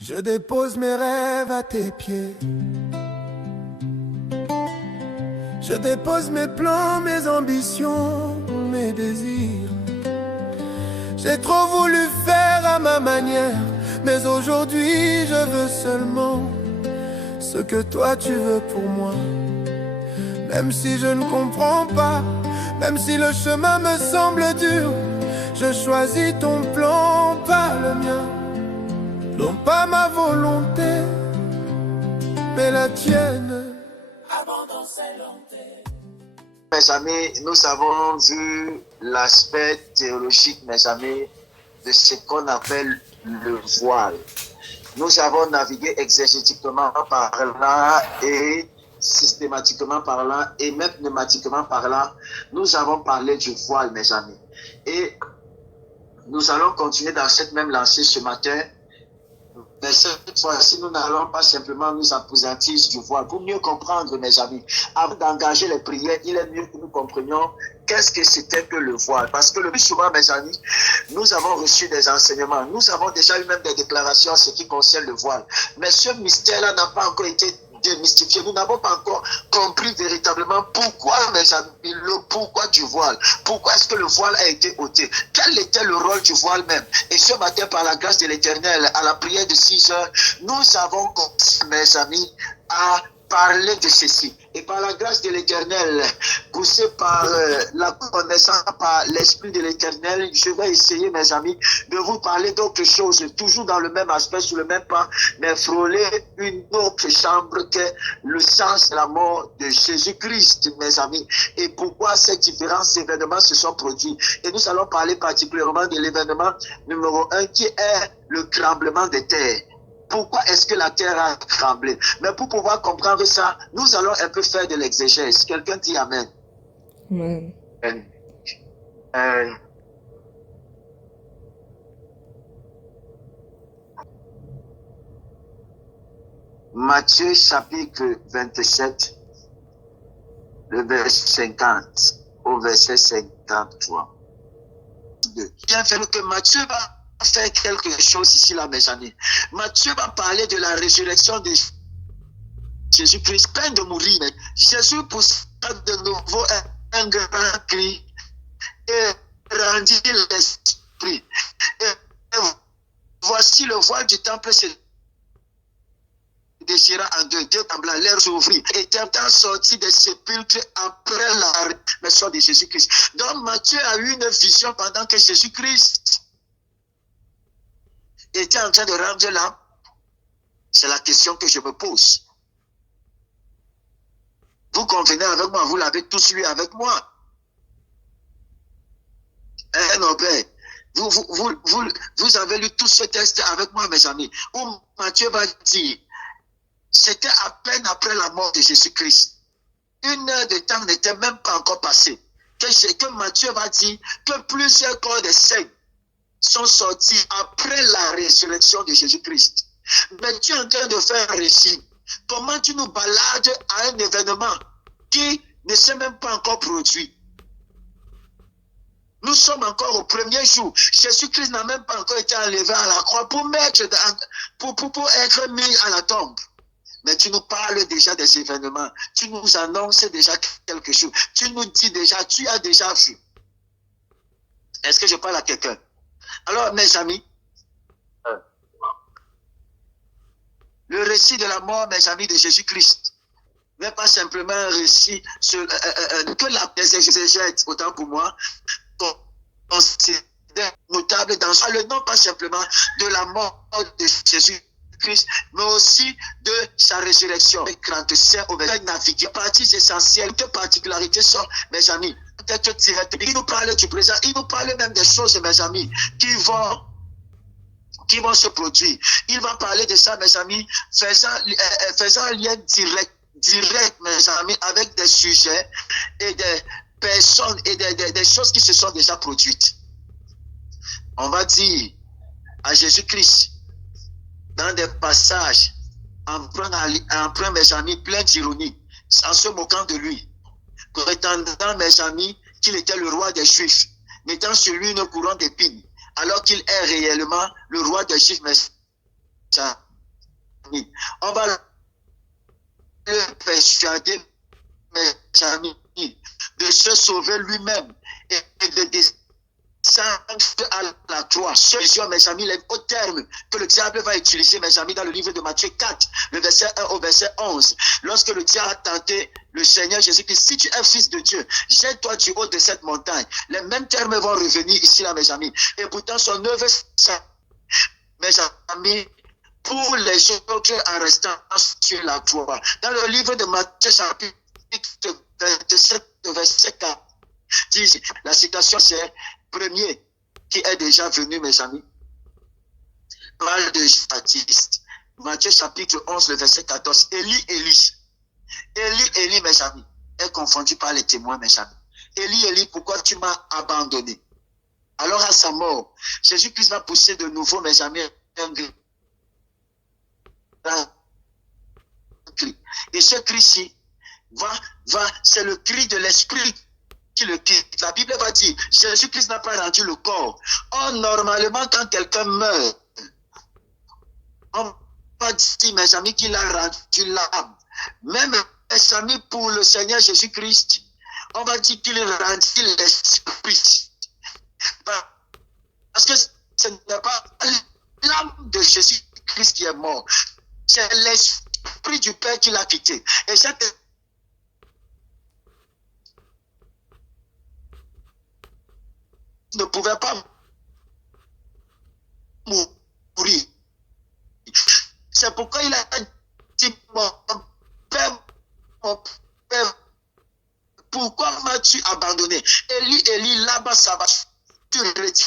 Je dépose mes rêves à tes pieds. Je dépose mes plans, mes ambitions, mes désirs. J'ai trop voulu faire à ma manière, mais aujourd'hui je veux seulement ce que toi tu veux pour moi. Même si je ne comprends pas, même si le chemin me semble dur, je choisis ton plan, pas le mien. Non pas ma volonté, mais la tienne. Abandon c'est l'enterre. Mes amis, nous avons vu l'aspect théologique, mes amis, de ce qu'on appelle le voile. Nous avons navigué exégétiquement parlant et systématiquement parlant et même pneumatiquement parlant. Nous avons parlé du voile, mes amis. Et nous allons continuer dans cette même lancée ce matin. Mais cette fois-ci, nous n'allons pas simplement nous appesantir du voile. Pour mieux comprendre, mes amis, avant d'engager les prières, il est mieux que nous comprenions qu'est-ce que c'était que le voile. Parce que le plus souvent, mes amis, nous avons reçu des enseignements. Nous avons déjà eu même des déclarations en ce qui concerne le voile. Mais ce mystère-là n'a pas encore été démystifié. Nous n'avons pas encore compris véritablement pourquoi, mes amis, le pourquoi du voile. Pourquoi est-ce que le voile a été ôté? Quel était le rôle du voile même? Et ce matin, par la grâce de l'Éternel, à la prière de 6 heures, nous avons commencé, mes amis, à parler de ceci. Et par la grâce de l'Éternel, poussé par la connaissance, par l'Esprit de l'Éternel, je vais essayer, mes amis, de vous parler d'autres choses, toujours dans le même aspect, sur le même pas, mais frôler une autre chambre que le sens de la mort de Jésus-Christ, mes amis. Et pourquoi ces différents événements se sont produits. Et nous allons parler particulièrement de l'événement numéro 1 qui est le tremblement de terre. Pourquoi est-ce que la terre a tremblé? Mais pour pouvoir comprendre ça, nous allons un peu faire de l'exégèse. Quelqu'un dit Amen. Amen. Matthieu chapitre 27, le verset 50 au verset 53. Bien fait que Matthieu va faire quelque chose ici, là, mes amis. Matthieu va parler de la résurrection de Jésus-Christ, peine de mourir. Jésus poussa de nouveau un grand cri et rendit l'esprit. Et voici le voile du temple se déchira en deux tremblant, l'air s'ouvrit, et étant sorti des sépulcres après la résurrection de Jésus-Christ. Donc Matthieu a eu une vision pendant que Jésus-Christ était en train de rendre l'âme. C'est la question que je me pose. Vous convenez avec moi, vous l'avez tous lu avec moi. Non, ben, vous avez lu tout ce texte avec moi, mes amis, où Matthieu va dire, c'était à peine après la mort de Jésus-Christ. Une heure de temps n'était même pas encore passée. Que Matthieu va dire que plusieurs corps de saints sont sortis après la résurrection de Jésus-Christ. Mais tu es en train de faire un récit. Comment tu nous balades à un événement qui ne s'est même pas encore produit? Nous sommes encore au premier jour. Jésus-Christ n'a même pas encore été enlevé à la croix pour être mis à la tombe. Mais tu nous parles déjà des événements. Tu nous annonces déjà quelque chose. Tu nous dis déjà, tu as déjà vu. Est-ce que je parle à quelqu'un? Alors, mes amis, le récit de la mort, mes amis, de Jésus-Christ n'est pas simplement un récit que la exégèse, autant pour moi, considère notable dans le nom pas simplement de la mort de Jésus-Christ, mais aussi de sa résurrection. Quand c'est au naviguer, parties essentielles, deux particularités sont, mes amis, peut-être directes. Il nous parle du présent, il nous parle même des choses, mes amis, qui vont se produire. Il va parler de ça, mes amis, faisant un lien direct, mes amis, avec des sujets et des personnes et des choses qui se sont déjà produites. On va dire à Jésus-Christ, dans des passages, emprunt, mes amis, plein d'ironie, en se moquant de lui, prétendant, mes amis, qu'il était le roi des Juifs, mettant sur lui une couronne d'épines, alors qu'il est réellement le roi des Juifs, mes On va le persuader, mes amis, de se sauver lui-même et de descendre à la croix. Ce mes amis, les hauts termes que le diable va utiliser, mes amis, dans le livre de Matthieu 4, le verset 1 au verset 11. Lorsque le diable a tenté le Seigneur Jésus-Christ, si tu es fils de Dieu, jette-toi du haut de cette montagne. Les mêmes termes vont revenir ici, là, mes amis. Et pourtant, son œuvre, mes amis, pour les autres en restant sur la croix. Dans le livre de Matthieu, chapitre 27, verset 4, dit, la citation, c'est premier qui est déjà venu, mes amis, parle de Jean-Baptiste. Matthieu chapitre 11, le verset 14. Élie, mes amis, est confondu par les témoins, mes amis. Élie, pourquoi tu m'as abandonné? Alors à sa mort, Jésus-Christ va pousser de nouveau, mes amis, un cri. Et ce cri-ci c'est le cri de l'esprit qui le quitte. La Bible va dire, Jésus-Christ n'a pas rendu le corps. Or, normalement, quand quelqu'un meurt, on va dire, mes amis, qu'il a rendu l'âme. Même, mes amis, pour le Seigneur Jésus-Christ, on va dire qu'il a rendu l'esprit. Parce que ce n'est pas l'âme de Jésus-Christ qui est mort. C'est l'esprit du Père qui l'a quitté. Et cette ne pouvait pas mourir. C'est pourquoi il a dit, mon père, pourquoi m'as-tu abandonné? Élie, là-bas, ça va. Tu retires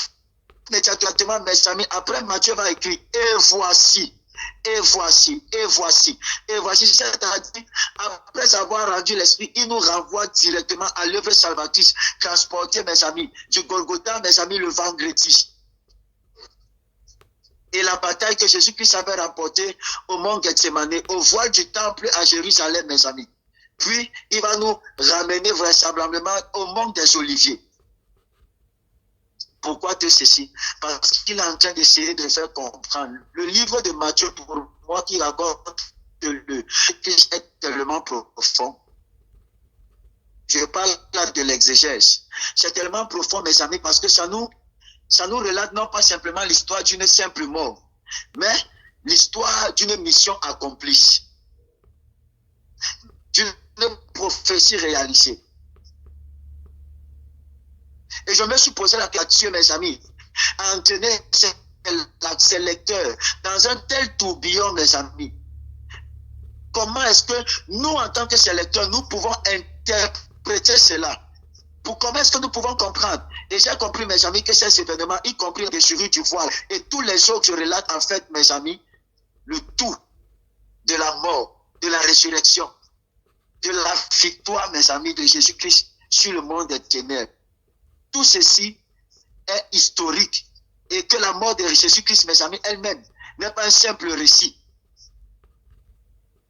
immédiatement, mes amis. Après, Matthieu va écrire, et voici. C'est-à-dire, après avoir rendu l'esprit, il nous renvoie directement à l'œuvre salvatrice, transportée, mes amis, du Golgotha, mes amis, le vendredi. Et la bataille que Jésus-Christ avait remportée au mont Gethsemane, au voile du temple à Jérusalem, mes amis. Puis, il va nous ramener vraisemblablement au mont des Oliviers. Pourquoi tout ceci? Parce qu'il est en train d'essayer de faire comprendre. Le livre de Matthieu, pour moi, qui raconte le Christ est tellement profond. Je parle là de l'exégèse. C'est tellement profond, mes amis, parce que ça nous relate non pas simplement l'histoire d'une simple mort, mais l'histoire d'une mission accomplie, d'une prophétie réalisée. Et je me suis posé la question, mes amis, à entraîner ces lecteurs dans un tel tourbillon, mes amis. Comment est-ce que nous, en tant que ces lecteurs, nous pouvons interpréter cela? Comment est-ce que nous pouvons comprendre? Et j'ai compris, mes amis, que ces événements, y compris la déchirure du voile, et tous les autres, je relate en fait, mes amis, le tout de la mort, de la résurrection, de la victoire, mes amis, de Jésus-Christ sur le monde des ténèbres. Tout ceci est historique et que la mort de Jésus-Christ, mes amis, elle-même n'est pas un simple récit,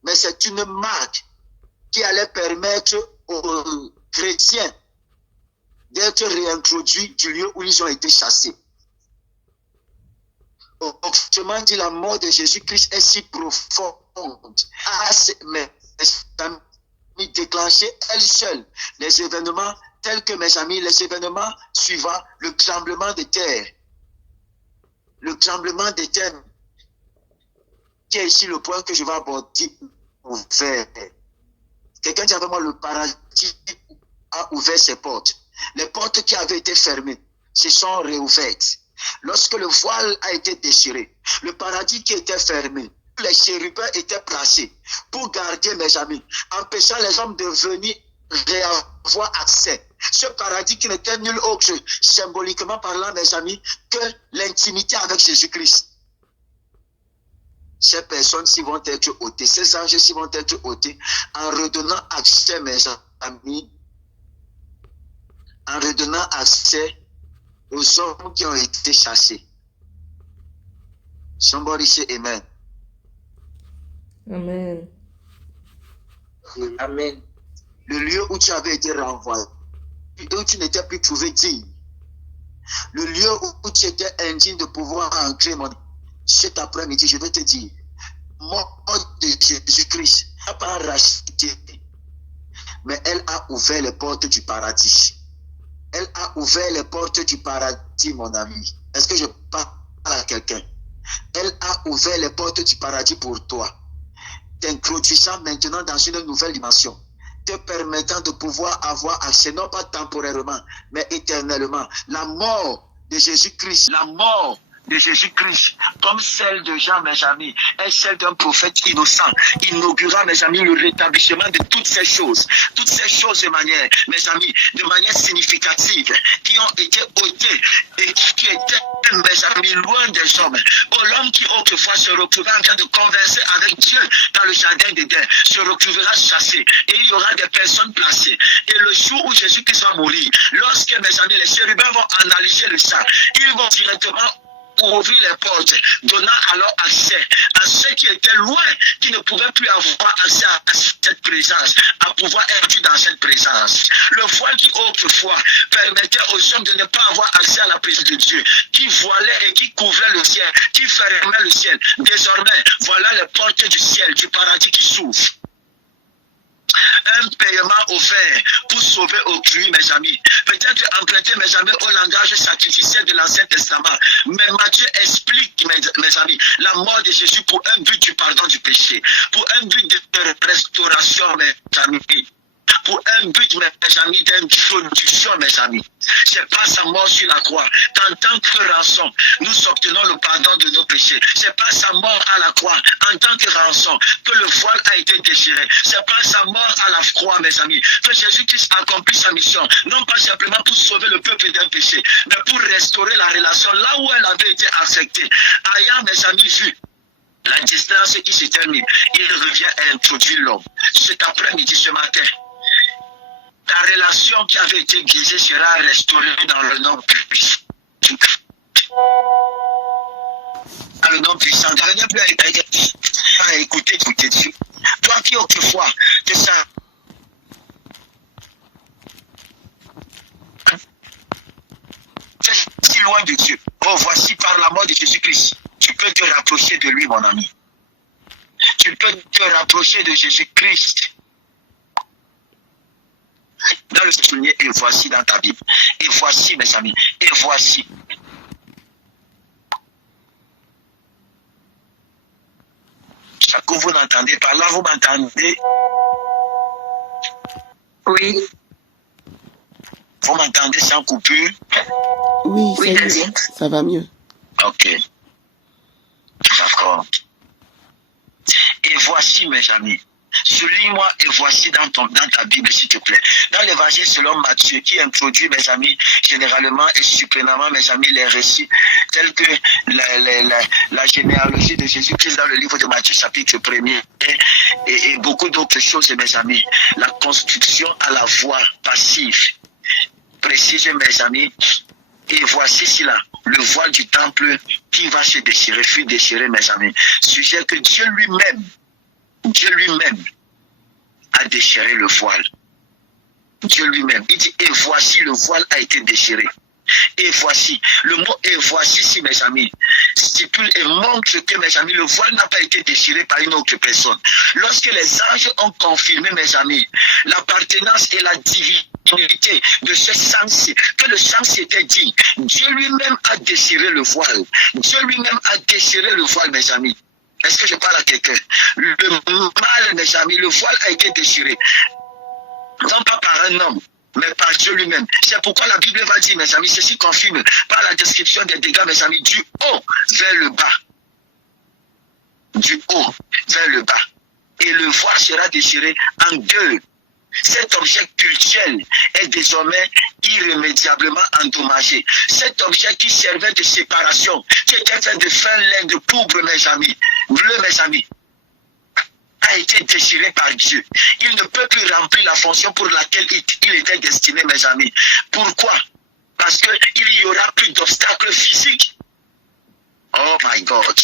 mais c'est une marque qui allait permettre aux chrétiens d'être réintroduits du lieu où ils ont été chassés. Autrement dit, la mort de Jésus-Christ est si profonde, mais déclencher elle seule les événements tels que, mes amis, les événements suivants, le tremblement de terre. Le tremblement de terre, qui est ici le point que je vais aborder ouvert. Quelqu'un dit avec moi, le paradis a ouvert ses portes. Les portes qui avaient été fermées se sont réouvertes. Lorsque le voile a été déchiré, le paradis qui était fermé, les chérubins étaient placés pour garder, mes amis, empêchant les hommes de venir réavoir accès. Ce paradis qui n'était nul autre, symboliquement parlant, mes amis, que l'intimité avec Jésus-Christ. Ces personnes-ci vont être ôtées, ces anges-ci vont être ôtés en redonnant accès, mes amis, en redonnant accès aux hommes qui ont été chassés. Somebody say amen. Amen. Amen. Le lieu où tu avais été renvoyé, où tu n'étais plus trouvé digne, le lieu où tu étais indigne de pouvoir entrer, cet après-midi, je vais te dire, mort de Jésus-Christ n'a pas racheté, mais elle a ouvert les portes du paradis. Elle a ouvert les portes du paradis, mon ami. Est-ce que je parle à quelqu'un? Elle a ouvert les portes du paradis pour toi, t'introduisant maintenant dans une nouvelle dimension, te permettant de pouvoir avoir accès, non pas temporairement, mais éternellement. La mort de Jésus-Christ, la mort de Jésus-Christ, comme celle de Jean, mes amis, est celle d'un prophète innocent, inaugura, mes amis, le rétablissement de toutes ces choses de manière, mes amis, de manière significative, qui ont été ôtées et qui étaient, mes amis, loin des hommes. Oh, l'homme qui autrefois se retrouvera en train de converser avec Dieu dans le jardin d'Éden se retrouvera chassé, et il y aura des personnes placées. Et le jour où Jésus-Christ va mourir, lorsque, mes amis, les chérubins vont analyser le sang, ils vont directement ouvrir les portes, donnant alors accès à ceux qui étaient loin, qui ne pouvaient plus avoir accès à cette présence, à pouvoir être dans cette présence. Le voile qui autrefois permettait aux hommes de ne pas avoir accès à la présence de Dieu, qui voilait et qui couvrait le ciel, qui fermait le ciel. Désormais, voilà les portes du ciel, du paradis qui s'ouvrent. Un paiement offert pour sauver autrui, mes amis. Peut-être emprunter, mes amis, au langage sacrificiel de l'Ancien Testament. Mais Matthieu explique, mes amis, la mort de Jésus pour un but du pardon du péché, pour un but de restauration, mes amis. Pour un but, mes amis, d'introduction, mes amis. C'est pas sa mort sur la croix qu'en tant que rançon, nous obtenons le pardon de nos péchés. C'est pas sa mort à la croix en tant que rançon que le voile a été déchiré. C'est pas sa mort à la croix, mes amis, que Jésus-Christ accomplit sa mission. Non pas simplement pour sauver le peuple d'un péché, mais pour restaurer la relation là où elle avait été affectée. Ayant, mes amis, vu la distance qui se termine, il revient à introduire l'homme. Cet après-midi, ce matin, ta relation qui avait été brisée sera restaurée dans le nom puissant. Dans le nom puissant. Ne reviens plus à écouter Dieu. Toi qui autrefois te sens si loin de Dieu. Oh, voici par la mort de Jésus-Christ, tu peux te rapprocher de lui, mon ami. Tu peux te rapprocher de Jésus-Christ. Dans le souligner, et voici dans ta Bible. Et voici, mes amis, et voici. Chaque fois vous n'entendez pas, là vous m'entendez? Oui. Vous m'entendez sans coupure? Oui, ça va mieux. Ok. D'accord. Et voici, mes amis. Souligne-moi et voici dans ta Bible, s'il te plaît. Dans l'évangile selon Matthieu, qui introduit, mes amis, généralement et surprenamment, mes amis, les récits tels que la généalogie de Jésus-Christ dans le livre de Matthieu, chapitre 1er, et beaucoup d'autres choses, mes amis. La construction à la voie passive. Précise, mes amis. Et voici cela, le voile du temple qui va se déchirer, fut déchiré, mes amis. Sujet que Dieu lui-même a déchiré le voile. Dieu lui-même, il dit, et voici le voile a été déchiré. Et voici, le mot et voici, si mes amis, stipule et montre que, mes amis, le voile n'a pas été déchiré par une autre personne. Lorsque les anges ont confirmé, mes amis, l'appartenance et la divinité de ce sang, que le sang s'était dit, Dieu lui-même a déchiré le voile. Dieu lui-même a déchiré le voile, mes amis. Est-ce que je parle à quelqu'un? Le mal, mes amis, le voile a été déchiré. Non pas par un homme, mais par Dieu lui-même. C'est pourquoi la Bible va dire, mes amis, ceci confirme par la description des dégâts, mes amis, du haut vers le bas. Du haut vers le bas. Et le voile sera déchiré en deux. Cet objet cultuel est désormais irrémédiablement endommagé. Cet objet qui servait de séparation, qui était fait de fin laine, de pourpre, mes amis, bleu, mes amis, a été déchiré par Dieu. Il ne peut plus remplir la fonction pour laquelle il était destiné, mes amis. Pourquoi? Parce qu'il n'y aura plus d'obstacles physiques. Oh my God.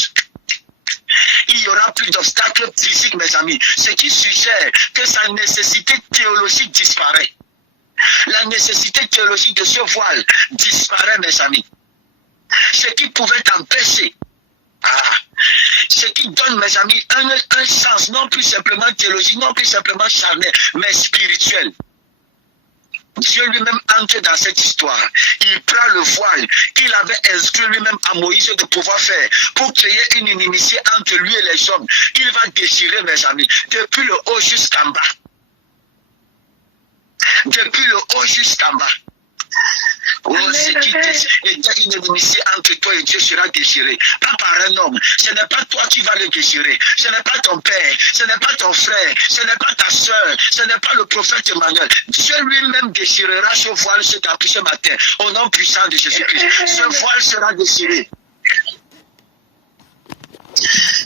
Il n'y aura plus d'obstacles physiques, mes amis. Ce qui suggère que sa nécessité théologique disparaît. La nécessité théologique de ce voile disparaît, mes amis. Ce qui pouvait empêcher Ce qui donne, mes amis, un sens, non plus simplement théologique, non plus simplement charnel, mais spirituel. Dieu lui-même entre dans cette histoire. Il prend le voile qu'il avait inscrit lui-même à Moïse de pouvoir faire pour créer une inimitié entre lui et les hommes. Il va déchirer, mes amis, depuis le haut jusqu'en bas. Depuis le haut jusqu'en bas. Oh, ce qui était une inimitié entre toi et Dieu sera déchiré. Pas par un homme. Ce n'est pas toi qui vas le déchirer. Ce n'est pas ton père. Ce n'est pas ton frère. Ce n'est pas ta soeur. Ce n'est pas le prophète Emmanuel. Dieu lui-même déchirera ce voile ce matin. Au nom puissant de Jésus-Christ. Ce voile sera déchiré.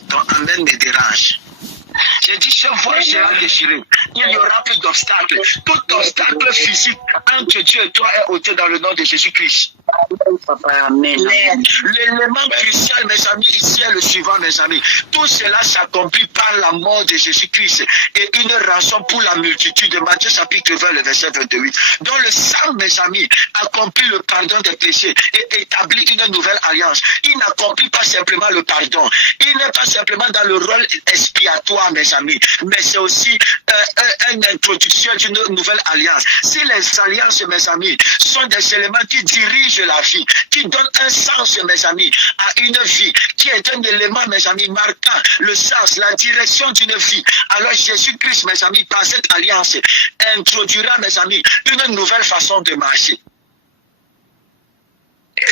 Ton amen me dérange. J'ai dit, ce voile sera déchiré. Il n'y aura plus d'obstacle. Tout obstacle physique entre Dieu et toi est ôté dans le nom de Jésus-Christ. L'élément crucial, mes amis, ici est le suivant, mes amis. Tout cela s'accomplit par la mort de Jésus-Christ et une rançon pour la multitude. Matthieu chapitre 20, le verset 28. Dont le sang, mes amis, accomplit le pardon des péchés et établit une nouvelle alliance. Il n'accomplit pas simplement le pardon. Il n'est pas simplement dans le rôle expiatoire, mes amis, mais c'est aussi une introduction d'une nouvelle alliance. Si les alliances, mes amis, sont des éléments qui dirigent la vie, qui donnent un sens, mes amis, à une vie, qui est un élément, mes amis, marquant le sens, la direction d'une vie, alors Jésus-Christ, mes amis, par cette alliance, introduira, mes amis, une nouvelle façon de marcher.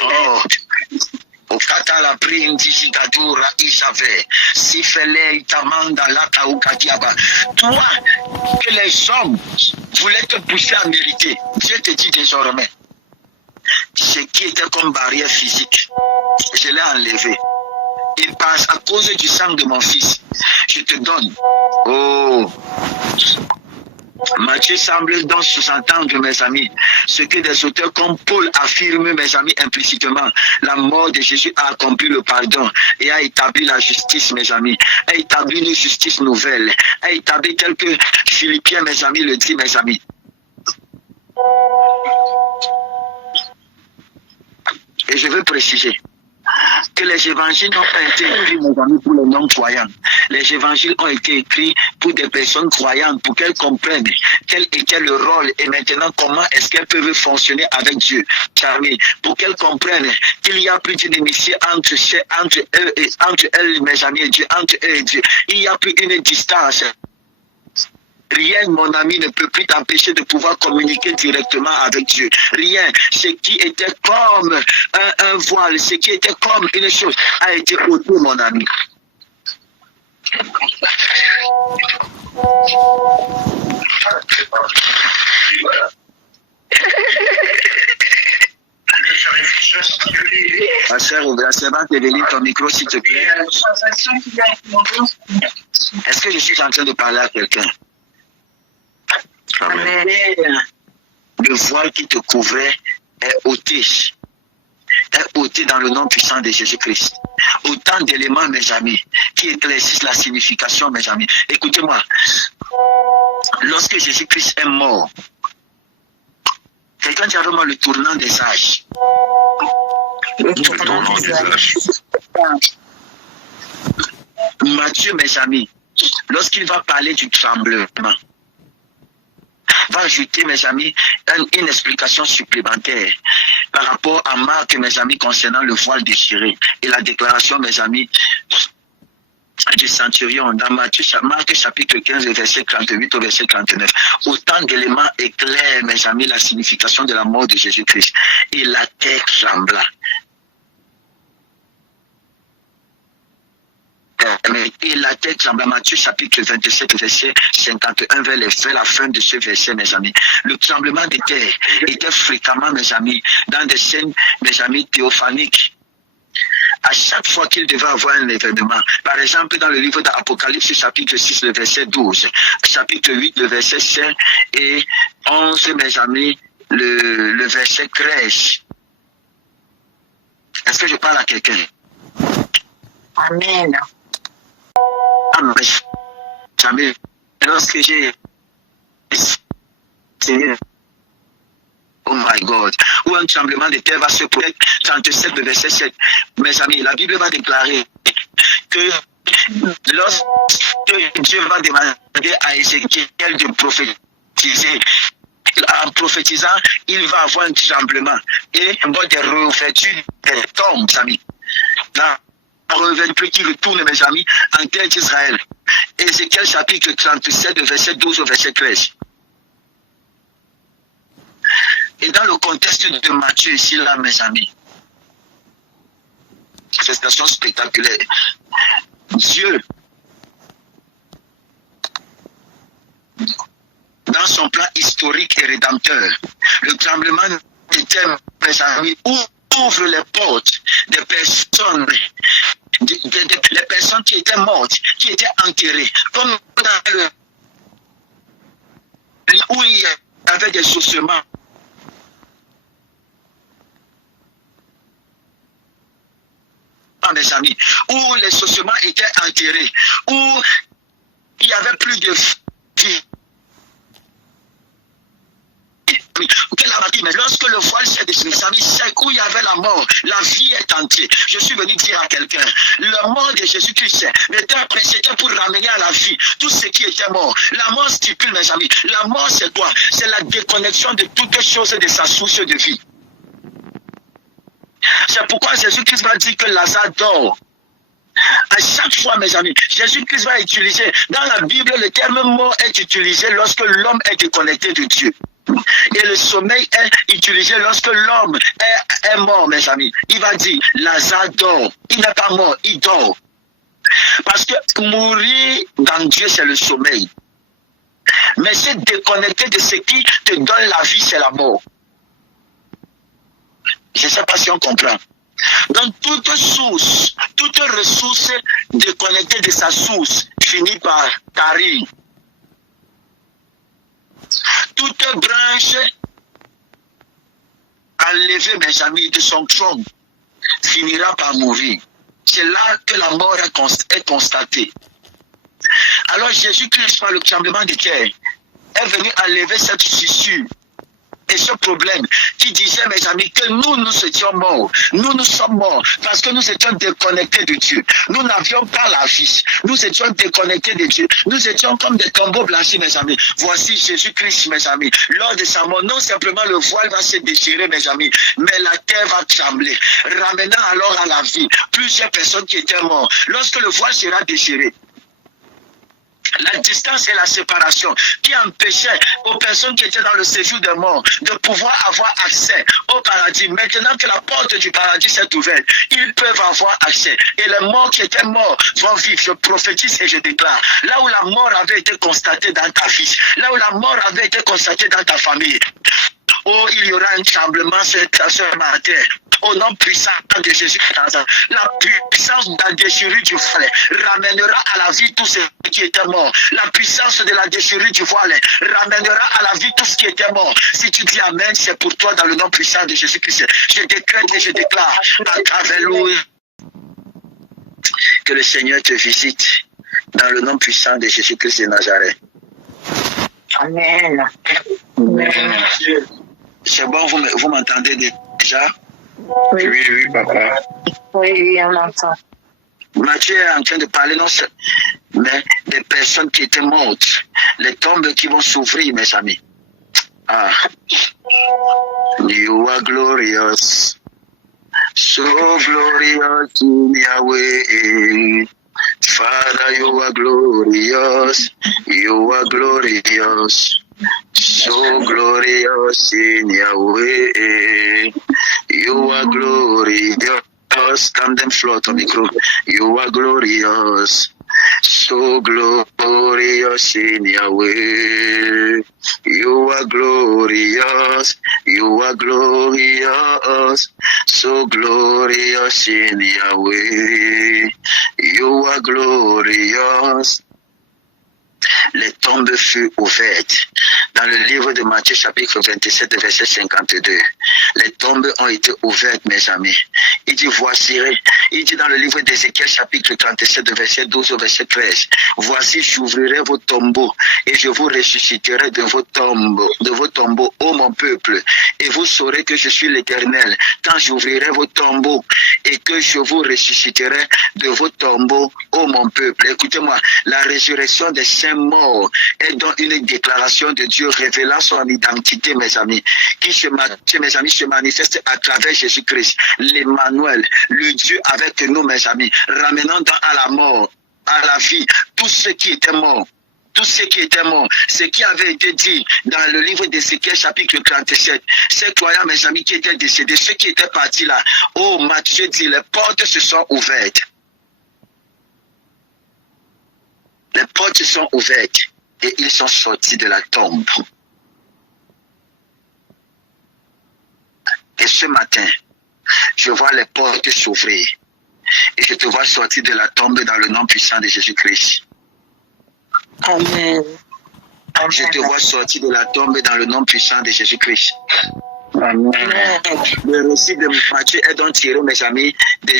Oh, au katala brindi gadura isave si fele itamanda lata ukadiaba. Toi que les hommes voulaient te pousser à mériter, Dieu te dit désormais, ce qui était comme barrière physique, je l'ai enlevé. Il passe à cause du sang de mon fils. Je te donne. Oh. Matthieu semble donc sous-entendre, mes amis, ce que des auteurs comme Paul affirment, mes amis, implicitement. La mort de Jésus a accompli le pardon et a établi la justice, mes amis. A établi une justice nouvelle. A établi tel que Philippiens, mes amis, le dit, mes amis. Et je veux préciser que les évangiles n'ont pas été écrits, mes amis, pour les non-croyants. Les évangiles ont été écrits pour des personnes croyantes, pour qu'elles comprennent quel était le rôle et maintenant comment est-ce qu'elles peuvent fonctionner avec Dieu. Pour qu'elles comprennent qu'il y a plus d'inimitié entre elles, mes amis, et Dieu, entre eux et Dieu. Il n'y a plus une distance. Rien, mon ami, ne peut plus t'empêcher de pouvoir communiquer directement avec Dieu. Rien. Ce qui était comme un voile, ce qui était comme une chose, a été ôté, mon ami. Ma sœur, c'est bon, Evelyne, ton micro, s'il te plaît. Est-ce que je suis en train de parler à quelqu'un? Amen. Le voile qui te couvrait est ôté. Est ôté dans le nom puissant de Jésus-Christ. Autant d'éléments, mes amis, qui éclaircissent la signification, mes amis. Écoutez-moi. Lorsque Jésus-Christ est mort, quelqu'un dit vraiment le tournant des âges. Le tournant des âges. Matthieu, mes amis, lorsqu'il va parler du tremblement, va ajouter, mes amis, une explication supplémentaire par rapport à Marc, mes amis, concernant le voile déchiré et la déclaration, mes amis, du centurion dans Marc chapitre 15, verset 38 au verset 39. Autant d'éléments éclairent, mes amis, la signification de la mort de Jésus-Christ. Et la terre trembla. Et la tête trembla. Matthieu chapitre 27, verset 51, vers la fin de ce verset, mes amis. Le tremblement de terre était fréquemment, mes amis, dans des scènes, mes amis, théophaniques. À chaque fois qu'il devait avoir un événement. Par exemple, dans le livre d'Apocalypse, chapitre 6, le verset 12, chapitre 8, le verset 5 et 11, mes amis, le verset 13. Est-ce que je parle à quelqu'un? Amen. Jamais. Lorsque j'ai... Oh my God. Où un tremblement de terre va se produire. 37, verset 7. Mes amis, la Bible va déclarer que lorsque Dieu va demander à Ézéchiel de prophétiser, en prophétisant, il va avoir un tremblement et un mot de réouverture des tombes, mes amis. La réouverture qui retourne, mes amis, en terre d'Israël. Ézéchiel chapitre 37, de verset 12 au verset 13. Et dans le contexte de Matthieu, ici, là, mes amis, manifestation spectaculaire, Dieu, dans son plan historique et rédempteur, le tremblement de terre, mes amis, ouvre les portes des personnes, les personnes qui étaient mortes, qui étaient enterrées, comme dans le où il y avait des ossements. Mes amis, où les ossements étaient enterrés, où il n'y avait plus de vie. Mais lorsque le voile s'est déchiré, c'est où il y avait la mort, la vie est entière. Je suis venu dire à quelqu'un, la mort de Jésus-Christ c'était pour ramener à la vie tout ce qui était mort. La mort stipule, mes amis, la mort c'est quoi? C'est la déconnexion de toutes choses de sa source de vie. C'est pourquoi Jésus-Christ va dire que Lazare dort. À chaque fois, mes amis, Jésus-Christ va utiliser, dans la Bible, le terme mort est utilisé lorsque l'homme est déconnecté de Dieu. Et le sommeil est utilisé lorsque l'homme est mort, mes amis. Il va dire, Lazare dort. Il n'est pas mort, il dort. Parce que mourir dans Dieu, c'est le sommeil. Mais se déconnecter de ce qui te donne la vie, c'est la mort. Je ne sais pas si on comprend. Donc, toute source, toute ressource déconnectée de sa source finit par tarir. Toute branche enlevée, mes amis, de son trône finira par mourir. C'est là que la mort est constatée. Alors, Jésus-Christ, par le tremblement de terre, est venu enlever cette fissure. Et ce problème qui disait, mes amis, que nous étions morts. Nous sommes morts parce que nous étions déconnectés de Dieu. Nous n'avions pas la vie. Nous étions déconnectés de Dieu. Nous étions comme des tombeaux blanchis, mes amis. Voici Jésus-Christ, mes amis. Lors de sa mort, non simplement le voile va se déchirer, mes amis, mais la terre va trembler, ramenant alors à la vie plusieurs personnes qui étaient mortes. Lorsque le voile sera déchiré, la distance et la séparation qui empêchait aux personnes qui étaient dans le séjour des morts de pouvoir avoir accès au paradis. Maintenant que la porte du paradis s'est ouverte, ils peuvent avoir accès. Et les morts qui étaient morts vont vivre. Je prophétise et je déclare. Là où la mort avait été constatée dans ta vie, là où la mort avait été constatée dans ta famille, oh, il y aura un tremblement ce matin. Au nom puissant de Jésus, la puissance de la déchirure du voile ramènera à la vie tout ce qui était mort. La puissance de la déchirure du voile ramènera à la vie tout ce qui était mort. Si tu dis Amen, c'est pour toi dans le nom puissant de Jésus-Christ. Je décrète et je déclare Alléluia, que le Seigneur te visite dans le nom puissant de Jésus-Christ de Nazareth. Amen. Amen. C'est bon, vous m'entendez déjà? Oui. Oui, papa. Oui, on entend. Matthieu est en train de parler non mais des personnes qui étaient mortes, les tombes qui vont s'ouvrir, mes amis. Ah. You are glorious, so glorious in Yahweh. Father, you are glorious, so glorious in Yahweh. You are glorious. Stand and float on the cross. You are glorious, so glorious in Yahweh. You are glorious, so glorious in Yahweh. You are glorious. Les tombes furent ouvertes. Dans le livre de Matthieu chapitre 27 verset 52, les tombes ont été ouvertes, mes amis. Il dit, voici, il dit dans le livre d'Ézéchiel, chapitre 37, de verset 12 au verset 13, voici, j'ouvrirai vos tombeaux et je vous ressusciterai de vos tombeaux, ô mon peuple, et vous saurez que je suis l'Éternel, quand j'ouvrirai vos tombeaux et que je vous ressusciterai de vos tombeaux, ô mon peuple. Écoutez-moi, la résurrection des saints morts est donc une déclaration de Dieu révélant son identité, mes amis, qui se manifeste à travers Jésus-Christ, l'Emmanuel, le Dieu avec nous, mes amis, ramenant à la mort, à la vie, tous ceux qui étaient morts. Tous ceux qui étaient morts, ce qui avait été dit dans le livre d'Ézéchiel, chapitre 37, ces croyants, mes amis, qui étaient décédés, ceux qui étaient partis là, oh, Matthieu dit, les portes se sont ouvertes. Les portes se sont ouvertes et ils sont sortis de la tombe. Et ce matin, je vois les portes s'ouvrir et je te vois sortir de la tombe dans le nom puissant de Jésus-Christ. Amen. Je te vois sortir de la tombe dans le nom puissant de Jésus-Christ. Amen. Le récit de Matthieu est donc tiré, mes amis, de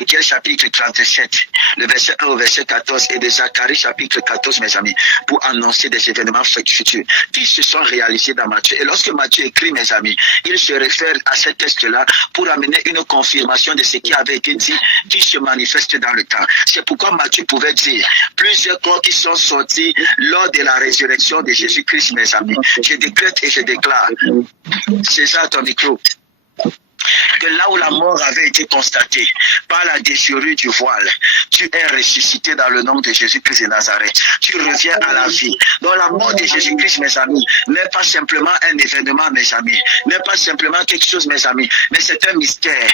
Ézéchiel chapitre 37, le verset 1 au verset 14, et de Zacharie chapitre 14, mes amis, pour annoncer des événements futurs qui se sont réalisés dans Matthieu. Et lorsque Matthieu écrit, mes amis, il se réfère à ce texte-là pour amener une confirmation de ce qui avait été dit, qui se manifeste dans le temps. C'est pourquoi Matthieu pouvait dire plusieurs corps qui sont sortis lors de la résurrection de Jésus-Christ, mes amis. Je décrète et je déclare. C'est ça ton micro. Que là où la mort avait été constatée par la déchirure du voile, tu es ressuscité dans le nom de Jésus-Christ de Nazareth. Tu reviens à la vie. Donc la mort de Jésus-Christ, mes amis, n'est pas simplement un événement, mes amis, n'est pas simplement quelque chose, mes amis, mais c'est un mystère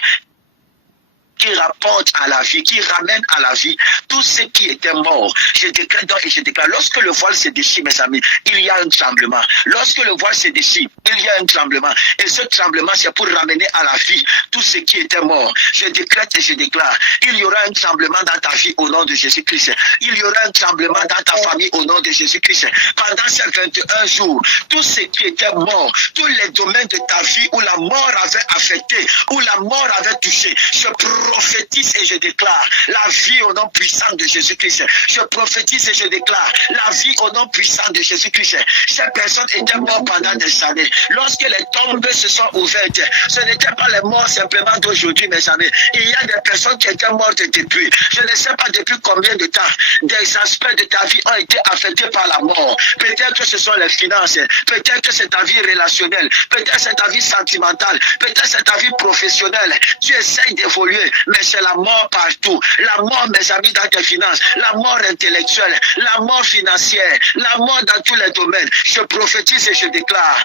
qui rapporte à la vie, qui ramène à la vie tous ceux qui étaient morts. Je déclare donc et je déclare, lorsque le voile se déchire, mes amis, il y a un tremblement. Lorsque le voile se déchire, il y a un tremblement. Et ce tremblement, c'est pour ramener à la vie tous ceux qui étaient morts. Je déclare et je déclare, il y aura un tremblement dans ta vie au nom de Jésus-Christ. Il y aura un tremblement dans ta famille au nom de Jésus-Christ. Pendant ces 21 jours, tous ceux qui étaient morts, tous les domaines de ta vie où la mort avait affecté, où la mort avait touché, je prophétise et je déclare la vie au nom puissant de Jésus-Christ. Je prophétise et je déclare la vie au nom puissant de Jésus-Christ. Ces personnes étaient mortes pendant des années. Lorsque les tombes se sont ouvertes, ce n'était pas les morts simplement d'aujourd'hui, mes amis. Il y a des personnes qui étaient mortes depuis. Je ne sais pas depuis combien de temps des aspects de ta vie ont été affectés par la mort. Peut-être que ce sont les finances, peut-être que c'est ta vie relationnelle, peut-être c'est ta vie sentimentale, peut-être c'est ta vie professionnelle. Tu essayes d'évoluer, mais c'est la mort partout. La mort, mes amis, dans tes finances, la mort intellectuelle, la mort financière, la mort dans tous les domaines. Je prophétise et je déclare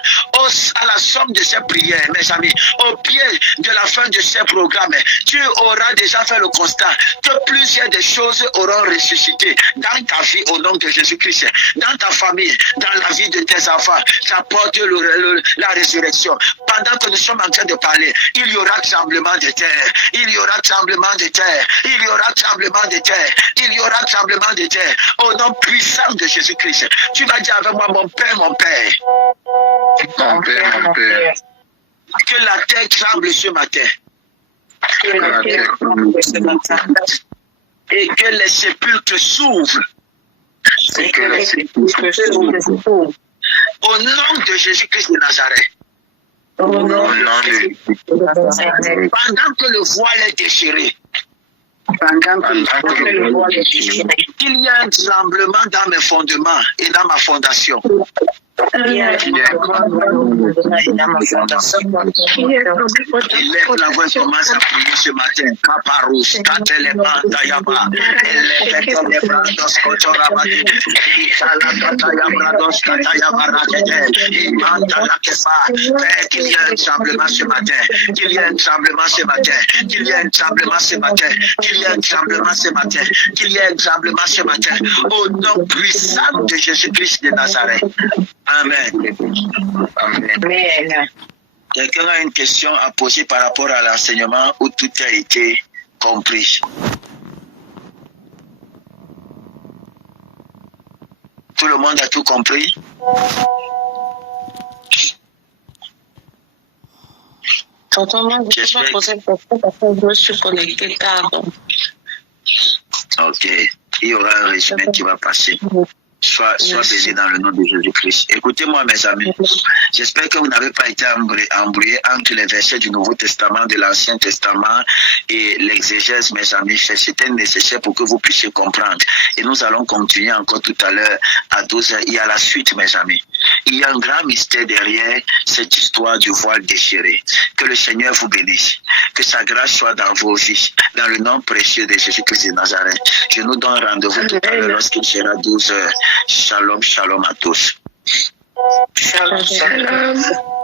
à la somme de ces prières, mes amis, au pied de la fin de ces programmes, tu auras déjà fait le constat que plusieurs des choses auront ressuscité dans ta vie au nom de Jésus-Christ, dans ta famille, dans la vie de tes enfants. Ça porte la résurrection. Pendant que nous sommes en train de parler, il y aura tremblement de terre, il y aura tremblement de terre, il y aura tremblement de terre, il y aura tremblement de terre au nom puissant de Jésus-Christ. Tu vas dire avec moi, mon Père, mon Père. Mon Père, mon Père. Que la terre tremble ce matin. Que la terre tremble ce matin. Et que les sépulcres s'ouvrent. Et que les sépulcres s'ouvrent. Au nom de Jésus-Christ de Nazareth. Au nom de Jésus-Christ de Nazareth. Pendant que le voile est déchiré. Pendant que le voile est déchiré. Il y a un tremblement dans mes fondements et dans ma fondation. Il y a un tremblement dans ma fondation. Il lève la voix et commence à prier ce matin. Kaparous, Katelema, Dayaba, Elepekolebrados, Kotorabade, Italakatayabrados, Katayabarakede, Imantalakefa. Père, qu'il y ait un tremblement ce matin, qu'il y ait un tremblement ce matin, qu'il y ait un tremblement ce matin, qu'il y ait un tremblement ce matin, qu'il y ait un tremblement ce matin, au nom puissant de Jésus-Christ de Nazareth. Amen. Amen. Quelqu'un a une question à poser par rapport à l'enseignement où tout a été compris? Tout le monde a tout compris? Autrement, je ne peux pas poser pour ça parce que je me suis connectée tard. Ok. Il y aura un régime qui va passer. Sois béni dans le nom de Jésus-Christ. Écoutez-moi, mes amis. J'espère que vous n'avez pas été embrouillés entre les versets du Nouveau Testament, de l'Ancien Testament et l'exégèse, mes amis. C'était nécessaire pour que vous puissiez comprendre. Et nous allons continuer encore tout à l'heure à 12h. Il y a la suite, mes amis. Il y a un grand mystère derrière cette histoire du voile déchiré. Que le Seigneur vous bénisse. Que sa grâce soit dans vos vies. Dans le nom précieux de Jésus-Christ de Nazareth. Je nous donne rendez-vous tout à l'heure lorsqu'il sera 12h. Shalom, shalom à tous. Shalom, shalom.